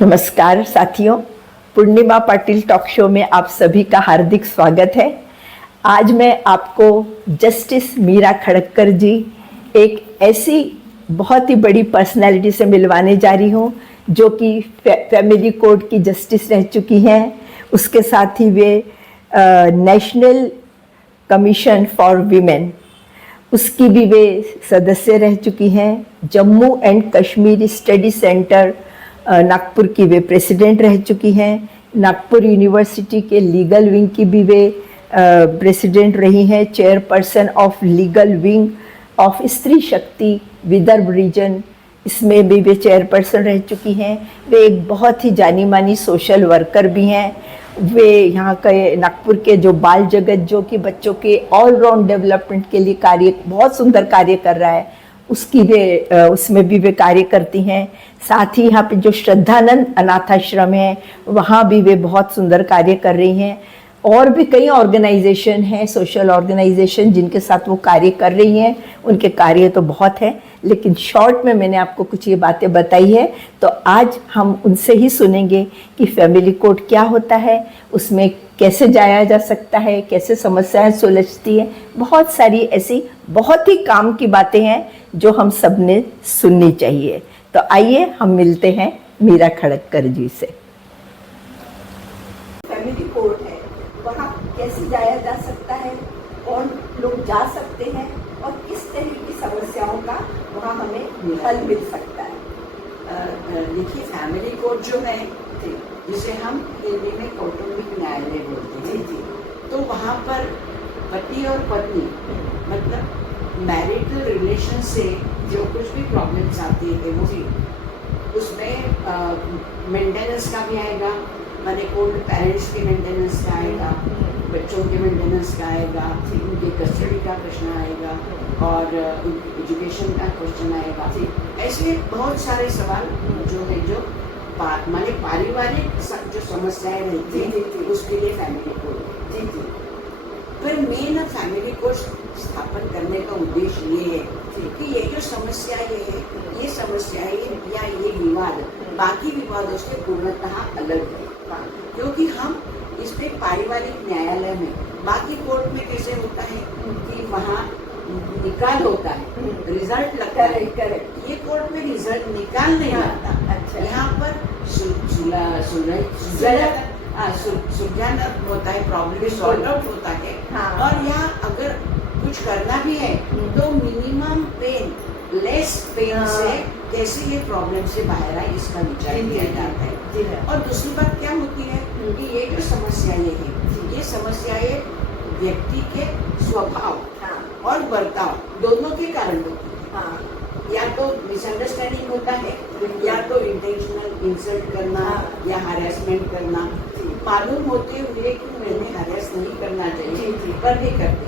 नमस्कार साथियों, पूर्णिमा Patil talk show में आप सभी का हार्दिक स्वागत है। आज मैं आपको जस्टिस मीरा खड़क्कर जी, एक ऐसी बहुत ही बड़ी पर्सनैलिटी से मिलवाने जा रही हूँ जो कि फैमिली कोर्ट की जस्टिस रह चुकी हैं। उसके साथ ही वे नेशनल कमीशन फॉर वीमेन, उसकी भी वे सदस्य रह चुकी हैं। Jammu and Kashmir study centre Nagpur की वे प्रेसिडेंट रह चुकी हैं। नागपुर यूनिवर्सिटी के लीगल विंग की भी वे प्रेसिडेंट रही हैं। Chairperson of legal wing of स्त्री शक्ति विदर्भ रीजन, इसमें भी वे चेयरपर्सन रह चुकी हैं। वे एक बहुत ही जानी मानी सोशल वर्कर भी हैं। वे यहाँ के नागपुर के जो बाल जगत, जो कि बच्चों के ऑलराउंड डेवलपमेंट के लिए कार्य, बहुत सुंदर कार्य कर रहा है, उसकी वे उसमें भी वे कार्य करती हैं। साथ ही यहाँ पे जो श्रद्धानंद अनाथ आश्रम है, वहाँ भी वे बहुत सुंदर कार्य कर रही हैं। और भी कई ऑर्गेनाइजेशन हैं, सोशल ऑर्गेनाइजेशन, जिनके साथ वो कार्य कर रही हैं। उनके कार्य तो बहुत हैं, लेकिन शॉर्ट में मैंने आपको कुछ ये बातें बताई है, तो आज हम उनसे ही सुनेंगे कि फैमिली कोर्ट क्या होता है, उसमें कैसे जाया जा सकता है, कैसे समस्याएं सुलझती हैं। बहुत सारी ऐसी बहुत ही काम की बातें हैं जो हम सब ने सुननी चाहिए। तो आइए हम मिलते हैं मीरा खड़क्कर जी से। फैमिली कोर्ट है, वहाँ कैसे जाया जा सकता है, कौन लोग जा सकते हैं और किस तरह की समस्याओं का वहाँ हमें हल मिल सकता है। देखिए, फैमिली कोर्ट जो है, जिसे हम हिंदी में कौटुंबिक न्यायालय बोलते हैं, तो वहाँ पर पति और पत्नी, मतलब मैरिटल रिलेशन से जो कुछ भी प्रॉब्लम्स आती है वो उसमें मेंटेनेंस का भी आएगा, माने ओल्ड पेरेंट्स के मेंटेनेंस का आएगा, बच्चों के मेंटेनेंस का आएगा, उनके कस्टडी का प्रश्न आएगा और उनकी एजुकेशन का क्वेश्चन आएगा। ऐसे बहुत सारे सवाल जो है, जो माने पारिवारिक जो समस्याएं रहती हैं, उसके लिए फैमिली कोर्ट। फिर मेन फैमिली कोर्ट स्थापन करने का उद्देश्य ये है कि ये जो समस्याएं है, ये समस्याएं या ये विवाद बाकी विवादों से पूर्णतः अलग है, क्योंकि हम इसमें पारिवारिक न्यायालय में, बाकी कोर्ट में कैसे होता है कि वहाँ निकाल होता है, रिजल्ट लगता है। ये कोर्ट में रिजल्ट निकाल नहीं आता। अच्छा, यहाँ पर सुलझाना होता है, प्रॉब्लम सॉल्व आउट होता है। और यहाँ अगर कुछ करना भी है तो मिनिमम पेन, लेस पेन से कैसे ये प्रॉब्लम से बाहर आए, इसका विचार किया जाता है। और दूसरी बात क्या होती है कि ये जो समस्याएं हैं, ये समस्याएं व्यक्ति के स्वभाव और बर्ताव दोनों के कारण होती है। या तो मिसअंडरस्टैंडिंग होता है, या तो इंटेंशनल इंसल्ट करना या हरासमेंट करना, मालूम होते हुए कि मैंने हरास नहीं करना चाहिए पर भी करते,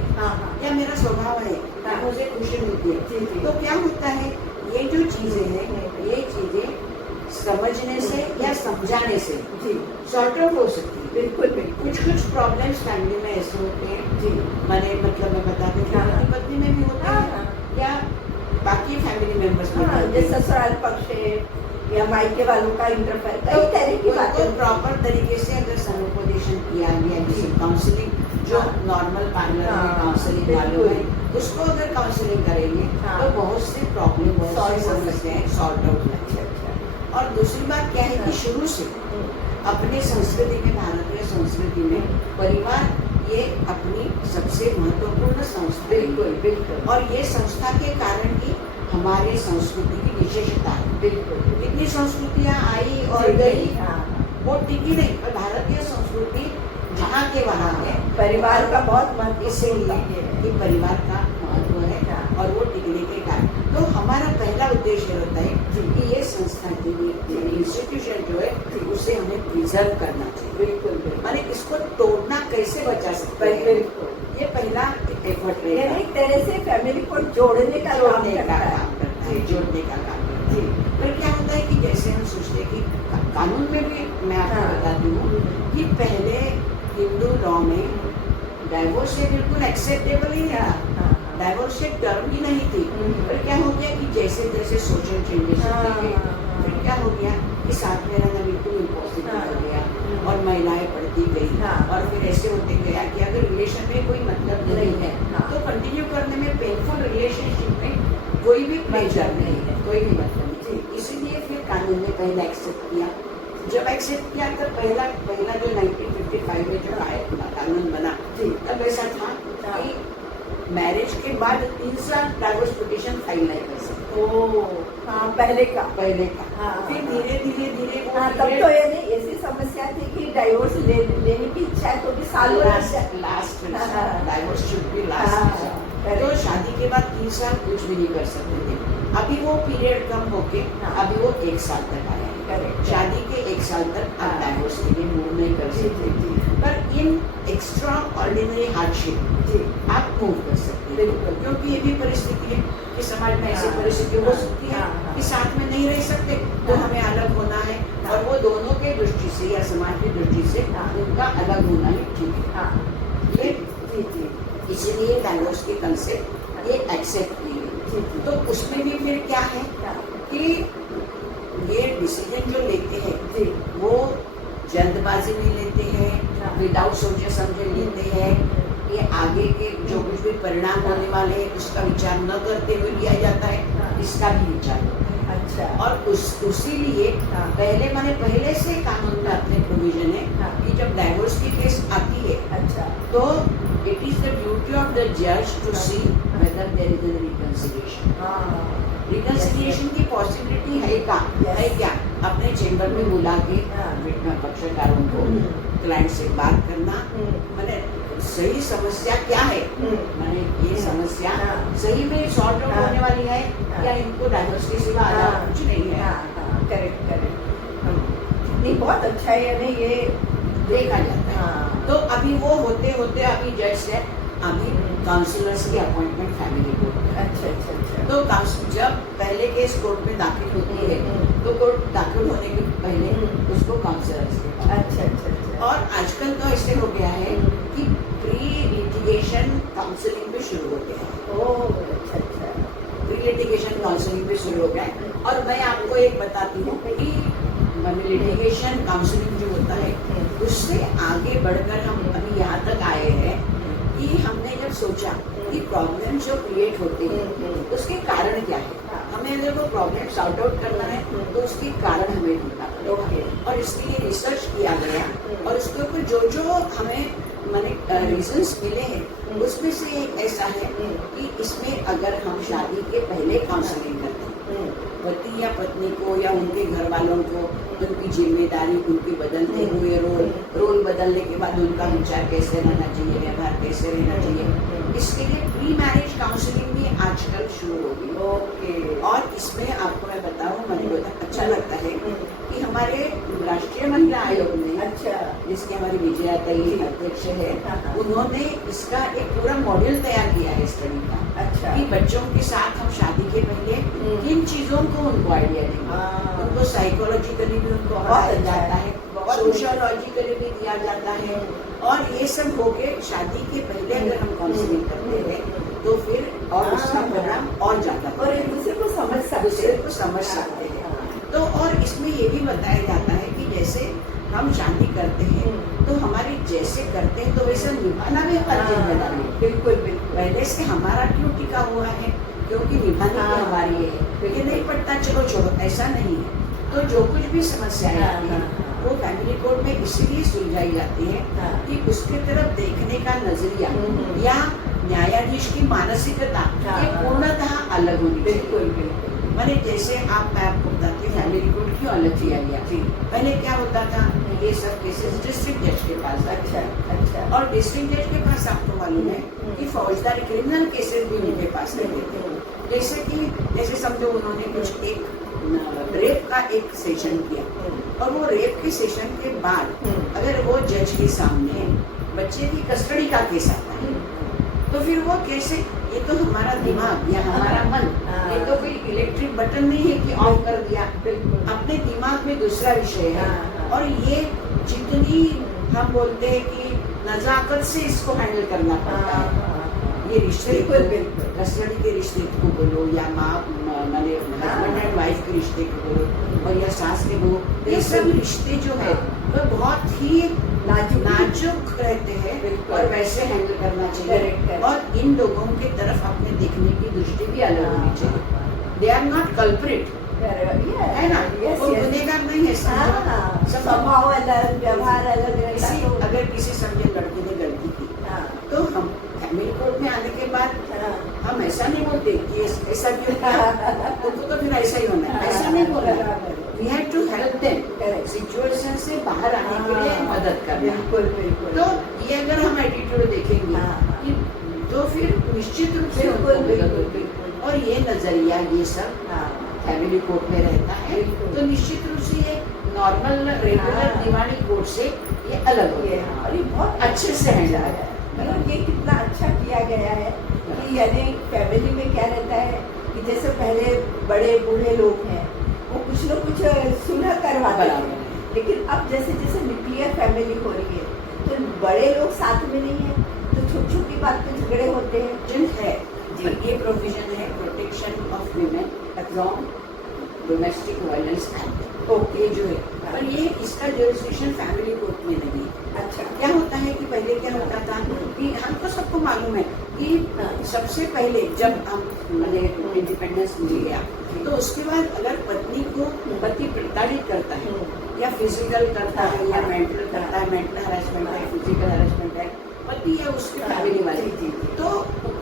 या मेरा स्वभाव है, मुझे खुशी मिलती है। तो क्या होता है, ये जो चीजें हैं, ये चीजें समझने से या समझाने से सॉर्ट आउट हो सकती है। बिल्कुल। कुछ प्रॉब्लम्स फैमिली में ऐसे होते हैं, मैंने मतलब मैं बताती हूँ, पत्नी में भी होता है या बाकी फैमिली मेंबर्स में, जैसे ससुराल पक्ष है या मायके वालों का इंटरफेयर, कई तरह की बातें। प्रॉपर तरीके से अगर समुपदेशन किया गया, जैसे काउंसलिंग, जो नॉर्मल पार्लर में काउंसलिंग वालों है, उसको अगर काउंसलिंग करेंगे तो बहुत से प्रॉब्लम, बहुत सी समस्याएं सॉल्व आउट होती है। और दूसरी बात क्या है कि शुरू से अपने संस्कृति में, भारतीय संस्कृति में परिवार ये अपनी सबसे महत्वपूर्ण संस्था है। बिल्कुल। और ये संस्था के कारण ही हमारी संस्कृति की विशेषता है। बिल्कुल। इतनी संस्कृतियाँ आई और गई, वो टिकी नहीं, पर भारतीय संस्कृति जहाँ के वहाँ है। परिवार का बहुत महत्व, इसलिए परिवार का महत्व है और वो टिकने के कारण। तो हमारा पहला उद्देश्य होता है कि ये संस्था के लिए इंस्टीट्यूशन जो है उसे हमें प्रिजर्व करना चाहिए। बिल्कुल। माने इसको तोड़ना कैसे बचा सकते हैं, ये पहला एफर्ट है। एक तरह से फैमिली को जोड़ने का काम करता है, जोड़ने का काम करता है। फिर क्या होता है कि जैसे हम सोचते कि कानून में भी, मैं आपको बताती हूँ कि पहले हिंदू लॉ में डाइवोर्स बिल्कुल एक्सेप्टेबल ही था, डाइवोर्स टर्म ही नहीं थी। फिर क्या हो गया सोशल चेंजेस देखे। फिर क्या हो गया कि साथ में रहना बिल्कुल इम्पॉसिबल हो गया और महिलाएं बढ़ती गई और फिर ऐसे होते गया कि अगर रिलेशन में कोई मतलब नहीं है तो कंटिन्यू करने में पेनफुल रिलेशनशिप में कोई भी प्लेजर नहीं है, कोई भी मतलब नहीं। इसीलिए फिर कानून ने पहले एक्सेप्ट किया। जब एक्सेप्ट किया तब पहला जो 1955 में जो कानून बना तब ऐसा था कि मैरिज के बाद 3 साल डाइवोर्स पिटीशन फाइल नहीं कर सकते। पहले का फिर धीरे धीरे वो तब तो ये नहीं ऐसी समस्या थी कि डाइवोर्स लेने की इच्छा है तो भी सालों last divorce should be last. तो शादी के बाद 3 साल कुछ भी नहीं कर सकते थे। अभी वो पीरियड कम होके अभी वो 1 साल तक आया है। शादी के 1 साल तक आप डाइवोर्स के लिए मूव नहीं कर सकते, पर इन एक्स्ट्रा ऑर्डिनरी हार्डशिप आप मूव कर सकते हैं। क्योंकि ये भी परिस्थिति है कि समाज में ऐसी परिस्थिति हो सकती है कि साथ में नहीं रह सकते तो हमें अलग होना है और वो दोनों के दृष्टि से या समाज की दृष्टि से उनका अलग होना ही ठीक है। ये इसीलिए डाइवोर्स के कंसेप्ट ये एक्सेप्ट किए। तो उसमें भी फिर क्या है कि ये डिसीजन जो लेते हैं वो जल्दबाजी में लेते हैं, विदाउट सोचे समझे लेते हैं। ये आगे के जो कुछ भी परिणाम होने वाले हैं उसका विचार न करते हुए लिया जाता है, इसका भी विचार होता है। अच्छा। और उसीलिए पहले से कानून में अपने प्रोविजन है कि जब डाइवोर्स की केस आती है अच्छा तो it is the duty of the जज to see whether there is an reconciliation. Reconciliation की पॉसिबिलिटी है क्या अपने चेंबर में बुला के पक्षकारों को क्लाइंट से बात करना, मैंने सही समस्या क्या है, मैंने ये समस्या सही में सॉर्ट आउट होने वाली है या इनको डाइवोर्स के सिवा कुछ नहीं है। करेक्ट नहीं, बहुत अच्छा है यानी ये देखा जाता है। तो अभी वो होते अभी जज से अभी काउंसिलर्स की अपॉइंटमेंट फैमिली कोर्ट में। अच्छा। तो जब पहले केस कोर्ट में दाखिल होती है तो कोर्ट दाखिल होने के पहले उसको काउंसिलर्स के पास। अच्छा। और आजकल तो ऐसे हो गया है कि प्री लिटिगेशन काउंसलिंग भी शुरू हो गया है। अच्छा। प्री लिटिगेशन काउंसलिंग भी शुरू हो गया है। और मैं आपको एक बताती हूँ कि लिटिगेशन काउंसलिंग जो होता है उससे आगे बढ़कर हम अभी यहाँ तक आए हैं कि हमने जब सोचा कि प्रॉब्लम जो क्रिएट होते हैं उसके कारण क्या है, हमें अगर वो प्रॉब्लम सॉर्ट आउट करना है तो उसके कारण हमें ढूंढना पड़ेगा। और इसके लिए रिसर्च किया गया और उसके ऊपर जो हमें रीजंस मिले हैं उसमें से एक ऐसा है कि इसमें अगर हम शादी के पहले काउंसलिंग करते हैं पति या पत्नी को या उनके घर वालों को उनकी जिम्मेदारी, उनके बदलते हुए रोल बदलने के बाद उनका विचार कैसे रहना चाहिए, व्यवहार कैसे रहना चाहिए, इसके लिए प्री मैरिज काउंसलिंग भी आजकल शुरू हो गई। और इसमें आपको मैं बताऊं, मुझे बहुत अच्छा लगता है कि हमारे राष्ट्रीय महिला आयोग ने, जिसके हमारी विजया ताई अध्यक्ष है, उन्होंने इसका एक पूरा मॉड्यूल तैयार किया है स्टडी का। कि बच्चों के साथ हम शादी के पहले किन चीजों को उनको आइडिया देंगे, उनको साइकोलॉजिकली भी उनको पढ़ाया जाता है, सोशियोलॉजिकली भी दिया जाता है। और ये सब होके शादी के पहले अगर हम काउंसलिंग करते हैं तो फिर और उसका परिणाम और ज्यादा और एक दूसरे को समझ सकते हैं। तो और इसमें ये भी बताया जाता है कि जैसे हम शादी करते हैं तो हमारे जैसे करते हैं तो वैसे निभाना भी हमारी जिम्मेदारी है। बिल्कुल पहले से हमारा क्यों टिका हुआ है, क्योंकि निभानी तो हमारी है। ये नहीं पड़ता चलो छोड़ो, ऐसा नहीं है। तो जो कुछ भी समस्याएं आती हैं वो फैमिली कोर्ट में इसीलिए सुलझाई जाती है कि उसके तरफ देखने का नजरिया या न्यायाधीश की मानसिकता ये पूर्णतः अलग होनी चाहिए। बिल्कुल मैंने जैसे मैं आपको बताती हूँ फैमिली कोर्ट क्यों अलग किया गया। पहले क्या होता था, ये सब केसेस डिस्ट्रिक्ट जज के पास। अच्छा। और डिस्ट्रिक्ट जज के पास आपको मालूम है कि फौजदारी क्रिमिनल केसेस भी उनके पास रहते थे। जैसे समझो उन्होंने कुछ एक रेप का एक सेशन किया और वो रेप के सेशन के बाद अगर वो जज के सामने बच्चे की कस्टडी का केस आता है तो फिर वो कैसे, ये तो हमारा दिमाग या हमारा मन, ये तो कोई इलेक्ट्रिक बटन नहीं है कि ऑफ कर दिया। अपने दिमाग में दूसरा विषय है। और ये जितनी हम बोलते हैं कि नजाकत से इसको हैंडल करना पड़ता है। ये रिश्ते कस्टडी के रिश्ते को बोलो या माँ मैंने हस्बैंड रिश्ते के बोलो और या सास के बहू, ये सब रिश्ते जो है वो बहुत ही नाजुक रहते हैं और वैसे हैंडल करना चाहिए। और इन लोगों के तरफ अपने देखने की दृष्टि भी अलग होनी चाहिए। दे आर नॉट कल्प्रिट, है ना, वो गुनहगार नहीं है। स्वभाव अलग, व्यवहार अलग। अगर किसी समझे लड़के ने गलती की तो हम फैमिली कोर्ट में आने के बाद हम ऐसा नहीं बोलते कि ऐसा क्यों किया, तुमको तो फिर ऐसा ही होना है, ऐसा नहीं बोलना। We have to help them, situation से बाहर आने के लिए मदद करना। बिल्कुल। तो ये अगर हम एटीट्यूड देखेंगे कि तो फिर निश्चित रूप से बिल्कुल। और ये नजरिया ये सब फैमिली कोर्ट में रहता है तो निश्चित रूप से ये नॉर्मल रेगुलर दीवानी कोर्ट से ये अलग हो गया और ये बहुत अच्छे से हैंडल है। मतलब ये कितना अच्छा किया गया है कि यानी फैमिली में क्या रहता है कि जैसे पहले बड़े बूढ़े लोग हैं वो कुछ न कुछ सुलह करवाते हैं, लेकिन अब जैसे जैसे न्यूक्लियर फैमिली हो रही है तो बड़े लोग साथ में नहीं है तो छोटी छोटी बात पे झगड़े होते हैं। जिन है ये प्रोविजन है protection of women from domestic violence act, okay जो है, पर ये इसका जुरिस्डिक्शन फैमिली कोर्ट में नहीं है। अच्छा, क्या होता है कि पहले क्या होता था कि हमको सबको मालूम है कि सबसे पहले जब हम इंडिपेंडेंस मिल गया तो उसके बाद अगर पत्नी को पति प्रताड़ित करता है या फिजिकल करता है या मेंटल करता है, मेंटल हरासमेंट है, फिजिकल हरासमेंट है, पति या उसके फैमिली वाले, तो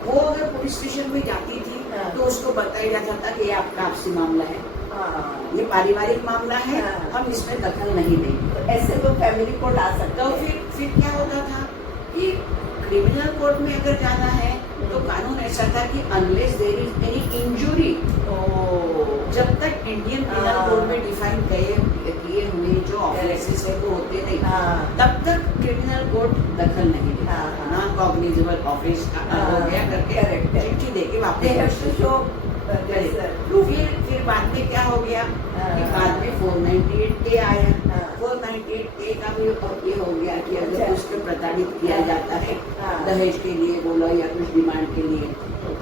वो अगर पुलिस स्टेशन में जाती थी तो उसको बताया जाता था कि ये आपका आपसी मामला है, ये पारिवारिक मामला है, हम इसमें दखल नहीं देंगे। तो ऐसे तो फैमिली कोर्ट आ सकता। तो फिर क्या होता था कि क्रिमिनल कोर्ट में अगर जाना है तो कानून ऐसा था कि unless there is any injury, जब तक इंडियन पिनल कोड में डिफाइन किए हुए जो ऑफेंसेस है वो होते नहीं, तब तक क्रिमिनल कोर्ट दखल नहीं देता। नॉन कॉग्निजेबल ऑफेंस हो गया करके चिट्ठी देके वापस। फिर बाद में क्या हो गया कि बाद में 498A आया। 498A का भी ये हो गया कि अगर उसको प्रताड़ित किया जाता है दहेज के लिए बोला या कुछ डिमांड के लिए,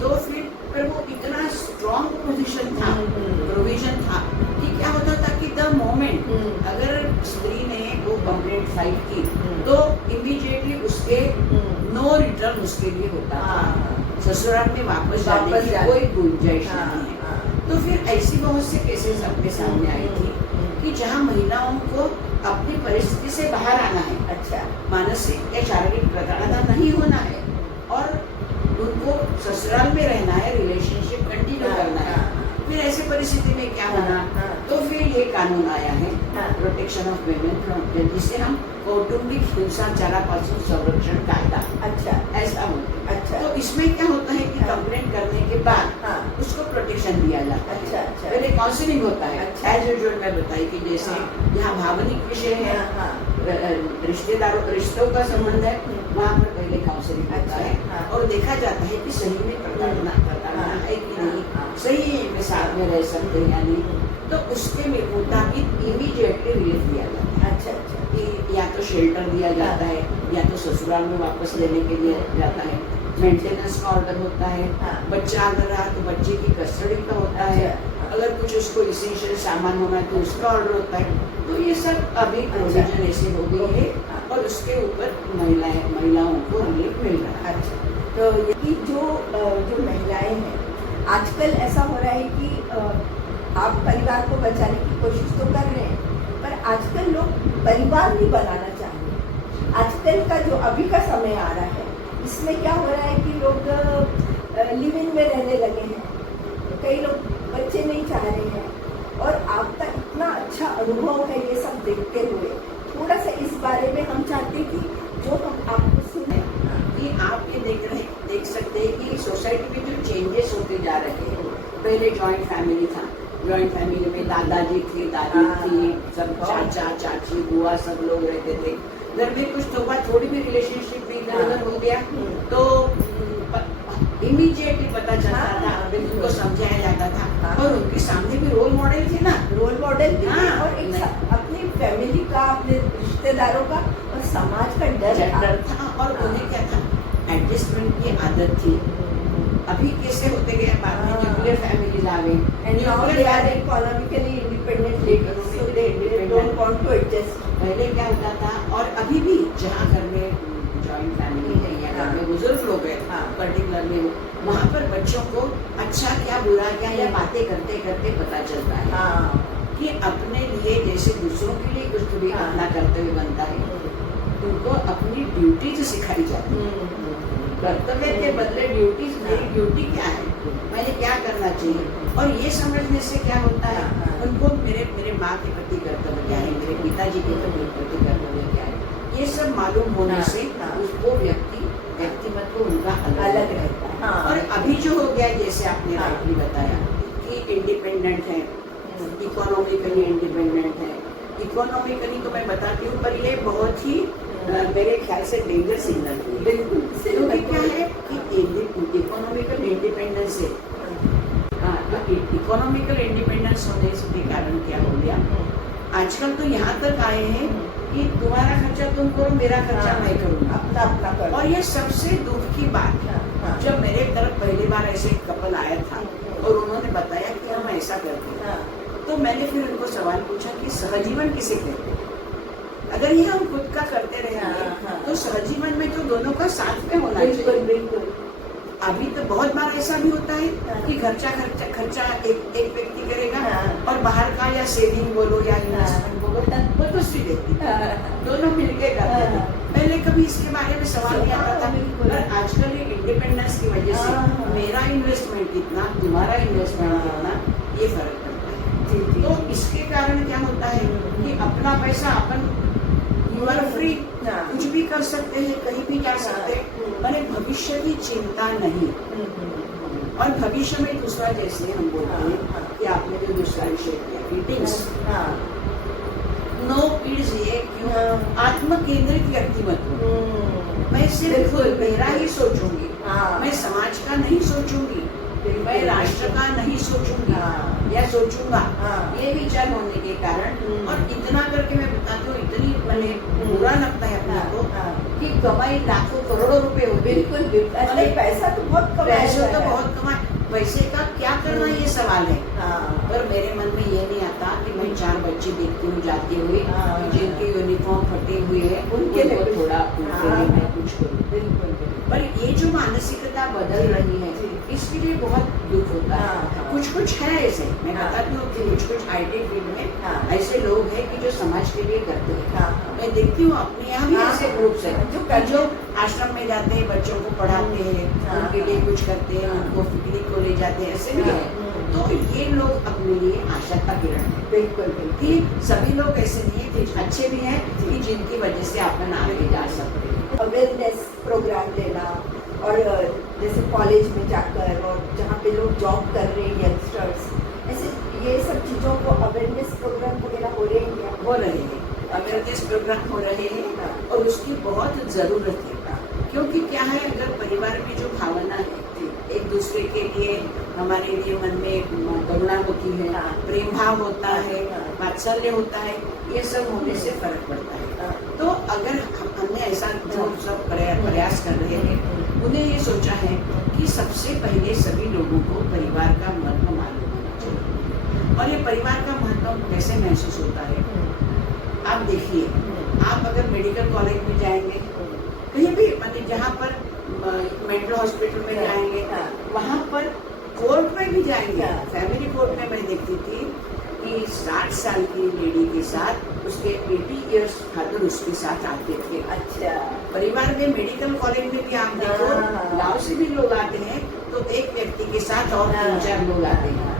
तो फिर वो इतना स्ट्रॉन्ग पोजीशन था, प्रोविजन था कि क्या होता था कि द मोमेंट अगर स्त्री ने वो कंप्लेंट फाइल की तो इमीडिएटली उसके नो रिटर्न उसके लिए होता था, ससुराल में वापस जाने की कोई गुंजाइश नहीं है। तो फिर ऐसी बहुत से केसेस अपने सामने आई थी कि जहां महिलाओं को अपनी परिस्थिति से बाहर आना है, अच्छा, मानसिक या शारीरिक प्रताड़ना नहीं होना है और उनको ससुराल में रहना है, रिलेशनशिप कंटिन्यू करना है। फिर ऐसी परिस्थिति में क्या होना, तो फिर ये कानून आया है प्रोटेक्शन ऑफ विमेन फ्रॉम, जिसे हम कौटुंबिक हिंसाचारापासून संरक्षण कायदा, अच्छा, ऐसा होता है। अच्छा, तो इसमें क्या होता है कि कंप्लेंट करने के बाद उसको प्रोटेक्शन दिया जाता है। अच्छा, अच्छा, पहले काउंसलिंग होता है। अच्छा, एज यूजुअल मैं बताई कि जैसे यहाँ भावनिक विषय है, रिश्तों का संबंध है, वहाँ पर पहले काउंसलिंग होता है और देखा जाता है कि सही में प्रताड़ना है कि नहीं, सही है में साथ में रह सकते हैं या नहीं, तो उसके मुताबिक इमीडिएटली रिलीफ दिया जाता है। अच्छा, अच्छा, कि या तो शेल्टर दिया जाता है या तो ससुराल में वापस लेने के लिए जाता है, मेंटेनेंस का ऑर्डर होता है, बच्चा अगर रहा तो बच्चे की कस्टडी का होता है, अगर कुछ उसको इसेंशियल सामान होना है तो उसका ऑर्डर होता है। तो ये सब अभी प्रोविजन ऐसे हो गई है और उसके ऊपर महिलाओं को रिलीफ मिल रहा है। अच्छा, तो ये जो महिलाएं हैं आजकल ऐसा हो रहा है कि आप परिवार को बचाने की कोशिश तो कर रहे हैं, पर आजकल लोग परिवार नहीं बनाना चाह रहे। आजकल का जो अभी का समय आ रहा है इसमें क्या हो रहा है कि लोग लिव इन में रहने लगे हैं, कई लोग बच्चे नहीं चाह रहे हैं, और आपका इतना अच्छा अनुभव है ये सब देखते हुए, थोड़ा सा इस बारे में हम चाहते कि जो हम आपको सुने कि आप ये देख सकते हैं कि सोसाइटी में जो चेंजेस होते जा रहे हैं। पहले जॉइंट फैमिली था, जॉइंट फैमिली में दादाजी थे, दादी थी, सब चाचा चाची बुआ सब लोग रहते थे। घर में कुछ थोड़ी भी रिलेशनशिप में इधर उधर हो गया तो इमीडिएटली पता चलता था, उनको समझाया जाता था और उनके सामने भी रोल मॉडल थे ना, रोल मॉडल और एक अपनी फैमिली का, अपने रिश्तेदारों का और समाज का डर था। और उन्हें क्या था, एडजस्टमेंट की आदत थी। अभी कैसे होते गए बाद में न्यूक्लियर फैमिलीज आ गई And now they are economically independent ladies, so they don't want to adjust. पहले क्या होता था और अभी भी जहाँ घर में जॉइंट फैमिली है या घर में बुजुर्ग लोग हैं पर्टिकुलरली वहाँ पर बच्चों को अच्छा क्या बुरा क्या या बातें करते करते पता चलता है कि अपने लिए जैसे दूसरों के लिए कुछ भी अपना कर्तव्य बनता है उनको अपनी ड्यूटीज सिखाई जाती है। कर्तव्य के बदले ड्यूटीज, मेरी ड्यूटी क्या है, मैंने क्या करना चाहिए, और ये समझने से क्या होता है उनको मेरे माँ के प्रति कर्तव्य क्या है, मेरे पिताजी के प्रति कर्तव्य क्या है, ये सब मालूम होने से उसको व्यक्तिमत्व उनका अलग रहता है। और अभी जो हो गया जैसे आपने राइटली बताया कि इंडिपेंडेंट है, इकोनॉमिकली इंडिपेंडेंट है। इकोनॉमिकली तो मैं बताती हूँ पर ये बहुत ही मेरे ख्याल से डेंजर सिग्नल है। बिल्कुल, क्योंकि क्या है कि इकोनॉमिकल इंडिपेंडेंस है, इकोनॉमिकल इंडिपेंडेंस होने के कारण क्या हो गया, आजकल तो यहाँ तक आए हैं कि तुम्हारा खर्चा तुम करो, मेरा खर्चा मैं करूँगा, अपना करो। और ये सबसे दुख की बात है। जब मेरे तरफ पहली बार ऐसे कपल आया था और उन्होंने बताया कि हम ऐसा करते हैं, तो मैंने फिर उनको सवाल पूछा कि सहजीवन किसे कहते हैं? अगर ये हम खुद का करते रहेंगे तो सहजीवन में तो दोनों का साथ में होना चाहिए। बिल्कुल। अभी तो बहुत बार ऐसा भी होता है कि खर्चा एक व्यक्ति करेगा और बाहर का या सेविंग बोलो या इन्वेस्टमेंट बोलो वो दूसरी देती है, दोनों मिलके करते हैं। पहले कभी इसके बारे में सवाल नहीं आता था, पर आजकल ये इंडिपेंडेंस की वजह से मेरा इन्वेस्टमेंट कितना, तुम्हारा इन्वेस्टमेंट कितना, ये फर्क पड़ता है। तो इसके कारण क्या होता है कि अपना पैसा अपन यू आर फ्री, कुछ भी कर सकते हैं, कहीं भी जा सकते हैं, मैंने भविष्य की चिंता नहीं। और भविष्य में दूसरा जैसे हम बोलते हैं कि आपने जो दूसरा विषय किया मीटिंग्स, नो किड्स, ये क्यों आत्म केंद्रित व्यक्तिमत्व, मैं सिर्फ मेरा ही सोचूंगी, मैं समाज का नहीं सोचूंगी, मैं राष्ट्र का नहीं सोचूंगी या सोचूंगा, ये विचार होने के कारण। और इतना करके मैं बताती हूँ, इतनी मैंने बुरा लगता है अपने को कि कमाई लाखों करोड़ों रुपए हो। बिल्कुल, पैसा तो बहुत कमाए, पैसे का क्या करना ये सवाल है। पर मेरे मन में ये नहीं आता कि मैं 4 बच्चे देखती हूँ जाते हुए जिनके यूनिफॉर्म फटे हुए हैं, उनके लिए थोड़ा मैं कुछ करूँ। बिल्कुल, पर ये जो मानसिकता बदल रही है इसके लिए बहुत दुख होता है। कुछ है ऐसे, मैं बताती हूँ कि कुछ आईटी फील्ड में ऐसे लोग हैं कि जो समाज के लिए करते हैं। मैं देखती हूँ अपने यहाँ भी ऐसे ग्रुप्स हैं जो आश्रम में जाते हैं, बच्चों को पढ़ाते हैं, उनके लिए कुछ करते हैं, उनको पिकनिक को ले जाते हैं, ऐसे भी है। तो ये लोग अपने लिए आशा का किरण है। बिल्कुल, कि सभी लोग ऐसे नहीं है, अच्छे भी हैं कि जिनकी वजह से अपन आगे जा सकते हैं। अवेयरनेस प्रोग्राम लेना और जैसे कॉलेज में जाकर और जहाँ पे लोग जॉब कर रहे हैं यंगस्टर्स, ऐसे ये सब चीज़ों को अवेयरनेस प्रोग्राम वगैरह हो रहे हैं, अवेयरनेस प्रोग्राम हो रहे हैं और उसकी बहुत ज़रूरत है। क्योंकि क्या है, अगर परिवार की जो भावना है एक दूसरे के लिए, हमारे लिए मन में करुणा होती है, प्रेम भाव होता है, वात्सल्य होता है, ये सब होने से फर्क पड़ता है। तो अगर हमने ऐसा जो सब प्रयास कर रहे हैं, उन्हें ये सोचा है कि सबसे पहले सभी लोगों को परिवार का महत्व मालूम होना चाहिए। और ये परिवार का महत्व कैसे महसूस होता है, आप देखिए, आप अगर मेडिकल कॉलेज में जाएंगे, कहीं भी मतलब जहाँ पर मेंटल हॉस्पिटल में जाएंगे, वहाँ पर कोर्ट में भी जाएंगे, फैमिली कोर्ट में मैं देखती थी कि 60 साल की लेडी के साथ उसके 80 इयर्स फादर उसके साथ आते थे। अच्छा, परिवार में मेडिकल कॉलेज में भी आप देखो, गाँव से भी लोग आते हैं, तो एक व्यक्ति के साथ और 3-4 लोग आते हैं।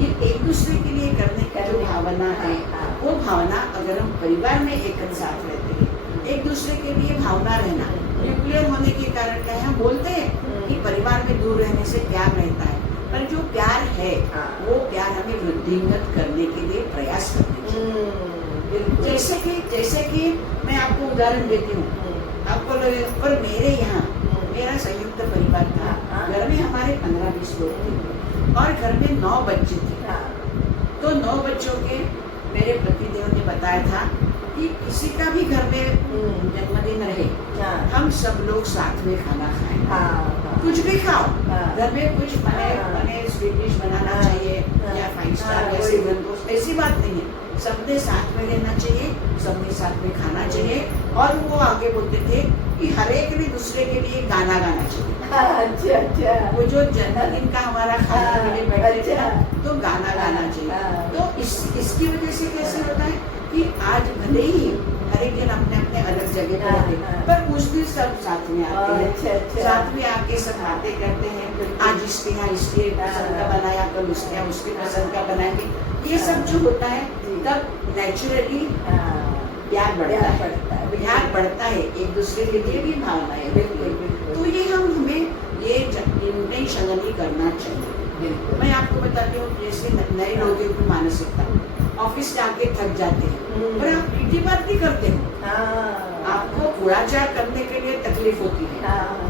ये एक दूसरे के लिए करने का जो भावना है, वो भावना अगर हम परिवार में एक साथ रहते हैं, एक दूसरे के लिए भावना रहना, न्यूक्लियर होने के कारण क्या है, हम बोलते हैं कि परिवार में दूर रहने से प्यार रहता है, पर जो प्यार है वो प्यार हमें वृद्धिंगत करने के लिए प्रयास करते हैं। जैसे कि मैं आपको उदाहरण देती हूँ, आपको लगेगा, पर मेरे यहाँ मेरा संयुक्त परिवार था, घर में हमारे 15-20 लोग थे और घर में 9 बच्चे थे। तो 9 बच्चों के मेरे पतिदेव ने बताया था कि किसी का भी घर में जन्मदिन रहे, हम सब लोग साथ में खाना खाएं। कुछ भी खाओ, घर में कुछ बने स्वीट डिश बनाना चाहिए या 5 स्टार ऐसे बनतो, ऐसी बात नहीं है। सबने साथ में रहना चाहिए, सबने साथ में खाना चाहिए। और वो आगे बोलते थे कि हर एक ने दूसरे के लिए गाना गाना चाहिए। अच्छा। वो जो जन्मदिन का हमारा खाने के लिए बैठे थे ना, तो गाना गाना चाहिए। तो इसकी वजह से कैसे होता है कि आज भले ही हर एक जन अपने अपने अलग जगह पर रहते हैं, पर उस दिन सब साथ में आते हैं। साथ में आके सब बातें करते हैं। आज इसके यहाँ इसके पसंद का बनाया, कल उसके यहाँ उसके पसंद का बनाएंगे। ये सब जो होता है तब नेचुरली प्यार बढ़ता है, प्यार बढ़ता है, एक दूसरे के लिए भी भावना है। तो ये हमें ये इंटेंशनली करना चाहिए। मैं आपको बताती हूँ, जैसे नए लोगों की मानसिकता, ऑफिस जाके थक जाते हैं पर आप किटी पार्टी करते हो, आपको कूड़ाचार करने के लिए तकलीफ होती है,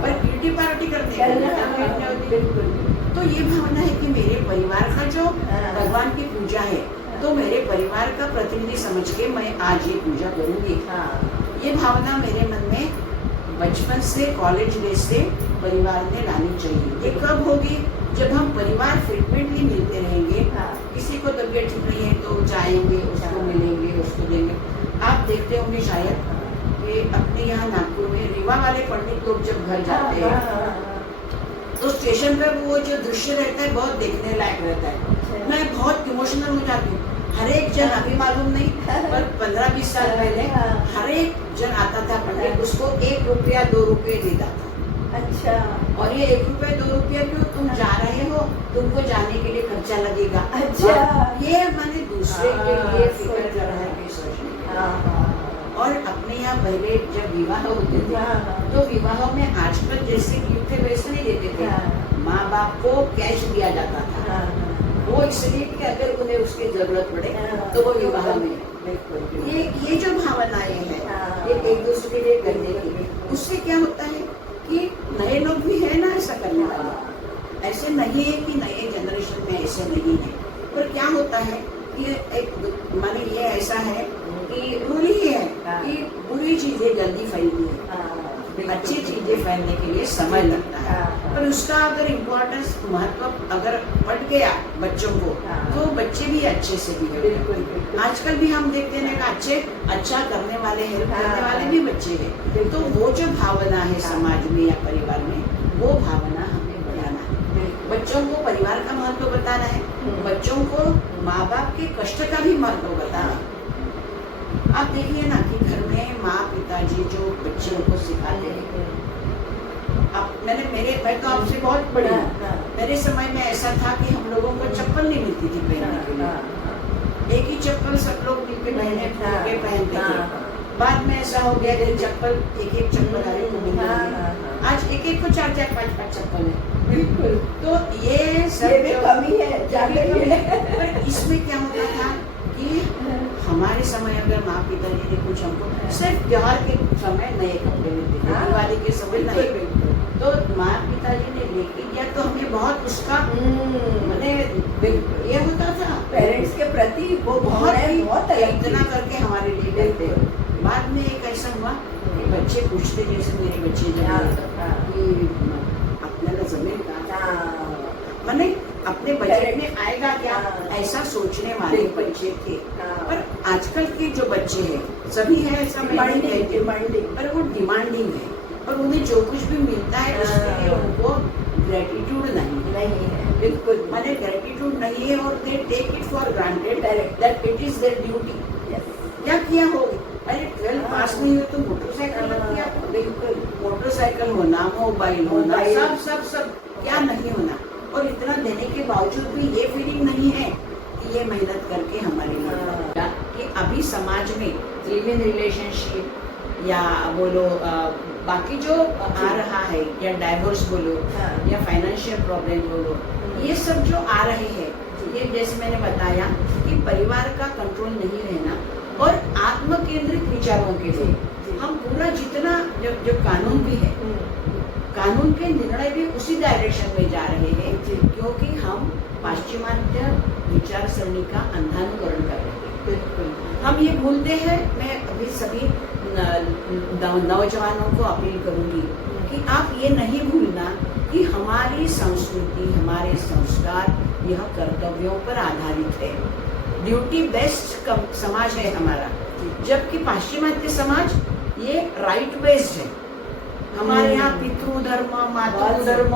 पर किटी पार्टी करने के लिए तकलीफ नहीं होती। तो ये भावना है कि मेरे परिवार का जो भगवान की पूजा है, तो मेरे परिवार का प्रतिनिधि समझ के मैं आज ये पूजा करूंगी। ये भावना मेरे मन में बचपन से, कॉलेज डेज से परिवार ने लानी चाहिए। ये कब होगी? जब हम परिवार फ्रीक्वेंटली मिलते रहेंगे। किसी को तबीयत ठीक नहीं है तो जाएंगे, उसको मिलेंगे, उसको देंगे। आप देखते होंगे शायद कि अपने यहाँ नागपुर में रीवा वाले पंडित लोग जब घर जाते हैं तो स्टेशन पे वो जो दृश्य रहता है बहुत देखने लायक रहता है। मैं बहुत इमोशनल हो जाती हूँ। हर एक जन, अभी मालूम नहीं पर 15-20 साल पहले हर एक जन आता था पंडित, उसको 1 रुपया 2 रुपये देता था। अच्छा। और ये 1 रुपया 2 रुपया क्यों? तुम जा रहे हो, तुमको जाने के लिए खर्चा लगेगा। अच्छा। ये मैंने दूसरे के लिए फिक्र कर रहा है कि सोचने। और अपने यहाँ पहले जब विवाह होते थे तो विवाह में आजकल जैसे गिफ्ट वैसे नहीं देते थे। माँ बाप को कैश दिया जाता था, वो इसलिए कि अगर उन्हें उसकी जरूरत पड़े तो वो विवाह में। ये जो भावनाएं हैं, ये एक दूसरे के लिए करने की, उससे क्या होता है कि नए लोग भी है ना ऐसा करने वाले। ऐसे नहीं है कि नए जनरेशन में ऐसे नहीं है, पर क्या होता है कि एक माने ये ऐसा है कि रूल ही है कि बुरी चीजें जल्दी फैलती है, अच्छी चीजें फैलने के लिए समय लगता है। पर उसका अगर इम्पोर्टेंस, महत्व अगर पड़ गया बच्चों को, तो बच्चे भी अच्छे से बिहेव। आजकल भी हम देखते हैं ना, अच्छा करने वाले, हेल्प करने वाले भी बच्चे हैं। तो वो जो भावना है समाज में या परिवार में, वो भावना हमें बढ़ाना है। बच्चों को परिवार का महत्व बताना है, बच्चों को माँ बाप के कष्ट का भी महत्व बताना है। आप देखिए ना कि घर में माँ पिताजी जो बच्चों को सिखाते हैं। अब मैं तो आपसे बहुत बड़ी हूँ। मेरे समय में ऐसा था कि हम लोगों को चप्पल नहीं मिलती थी पहनने के लिए। एक ही चप्पल सब लोग मिलके पहनते थे। बाद में ऐसा हो गया कि चप्पल एक चप्पल हर एक को मिल रही है। आज एक को 4-4, 5-5 चप्पल है। बिल्कुल। तो ये सब कमी है। पर इसमें क्या होता था कि हमारे समय अगर माँ पिताजी ने कुछ हमको सिर्फ त्योहार के समय नए कपड़े मिलते थे, दिवाली के समय नए, तो माँ पिताजी ने लेके दिया तो हमें बहुत उसका मैंने ये होता था पेरेंट्स के प्रति वो बहुत इतना करके हमारे लिए देते। बाद में एक ऐसा हुआ कि बच्चे पूछते, जैसे मेरे बच्चे कि अपने जमीन का मैंने अपने बजट में आएगा क्या, ऐसा सोचने वाले बच्चे थे। पर आजकल के जो बच्चे हैं सभी है ऐसा डिमांडिंग, पर वो डिमांडिंग है, पर उन्हें जो कुछ भी मिलता है उसके लिए उनको ग्रेटिट्यूड नहीं है। बिल्कुल, मैंने ग्रेटिट्यूड नहीं है और they take it for granted that it is their duty. क्या किया होगा? अरे 12 पास नहीं हुए तो मोटरसाइकिल लगती है आपको। बिल्कुल, मोटरसाइकिल होना, मोबाइल होना, सब क्या नहीं होना। और इतना देने के बावजूद भी ये फीलिंग नहीं है कि ये मेहनत करके हमारे लिए कि अभी समाज में लिव इन रिलेशनशिप या बोलो बाकी जो आ रहा है, या डाइवोर्स बोलो या फाइनेंशियल प्रॉब्लम बोलो, ये सब जो आ रहे हैं, ये जैसे मैंने बताया कि परिवार का कंट्रोल नहीं रहना और आत्म केंद्रित विचारों के लिए हम पूरा जितना जो कानून भी है, कानून के निर्णय भी उसी डायरेक्शन में जा रहे हैं, क्योंकि हम पाश्चिमात्य विचार सरणी का अंधानुकरण कर रहे हैं। बिल्कुल। हम ये भूलते हैं। मैं अभी सभी नौजवानों को अपील करूंगी कि आप ये नहीं भूलना कि हमारी संस्कृति, हमारे संस्कार यह कर्तव्यों पर आधारित है। ड्यूटी बेस्ड समाज है हमारा, जबकि पाश्चिमात्य समाज ये राइट बेस्ड है। हमारे यहाँ पितृ धर्म, मातृ धर्म,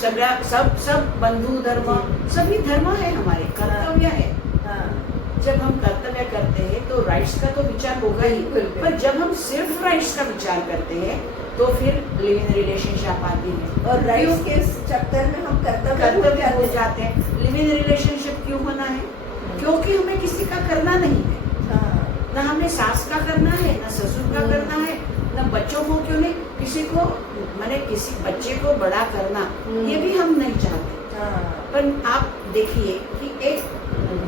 सब बंधु धर्म, सभी धर्म है हमारे, कर्तव्य है। जब हम कर्तव्य करते हैं तो राइट्स का तो विचार होगा ही, पर जब हम सिर्फ राइट्स का विचार करते हैं तो फिर लिव इन रिलेशनशिप आती है, और राइट्स के चक्कर में हम कर्तव्य हो जाते हैं। लिव इन रिलेशनशिप क्यों होना है? क्योंकि हमें किसी का करना नहीं है। ना हमें सास का करना है, ना ससुर का करना है, ना बच्चों को, क्यों नहीं किसी को, मैंने किसी बच्चे को बड़ा करना, ये भी हम नहीं चाहते। पर आप देखिए कि एक